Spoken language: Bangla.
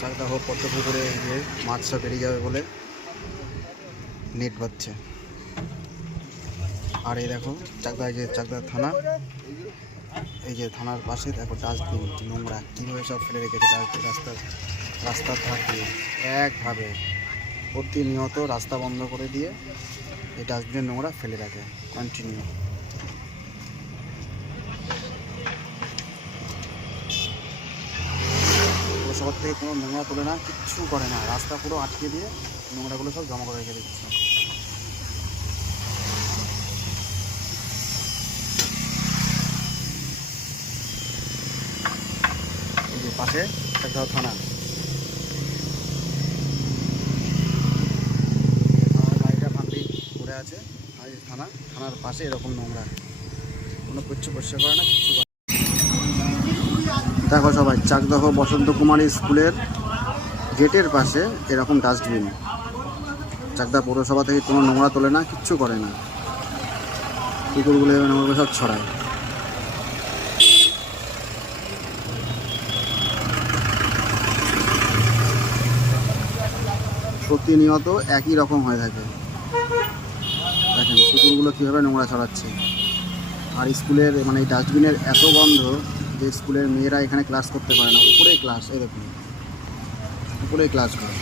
চাকদা হোক পদ্ম পুকুরে যে মাছ সব বেরিয়ে যাবে বলে নেট বাঁধছে। আর এই দেখো চাকদা, যে চাকদা থানা, এই যে থানার পাশে দেখো ডাস্টবিন নোংরা কীভাবে সব ফেলে রেখেছে ডাস্টবিন রাস্তার ধার দিয়ে একভাবে প্রতিনিয়ত রাস্তা বন্ধ করে দিয়ে এই ডাস্টবিনের নোংরা ফেলে রাখে কন্টিনিউ। পৌরসভার থেকে কোনো নোংরা তোলে না, কিচ্ছু করে না, রাস্তা পুরো আটকে দিয়ে নোংরাগুলো সব জমা করে রেখে দিচ্ছে। এই যে পাশে একটা থানা, থানার গাড়িটা ফাঁকি পড়ে আছে, আর এই থানার পাশে এরকম নোংরা, কোনো পরিষ্কার করে না, কিচ্ছু করে। দেখো সবাই চাকদাহ বসন্ত কুমারী স্কুলের গেটের পাশে এরকম ডাস্টবিন, চাকদা পৌরসভা থেকে কোনো নোংরা তোলে না, কিচ্ছু করে না, কুকুরগুলো নোংরা সব ছড়ায়। প্রতিনিয়ত একই রকম হয়ে থাকে, দেখেন কুকুরগুলো কীভাবে নোংরা ছড়াচ্ছে। আর স্কুলের মানে এই ডাস্টবিনের এত বন্ধ যে স্কুলের মেয়েরা এখানে ক্লাস করতে পারে না, উপরেই ক্লাস, এই দেখুন উপরেই ক্লাস করে।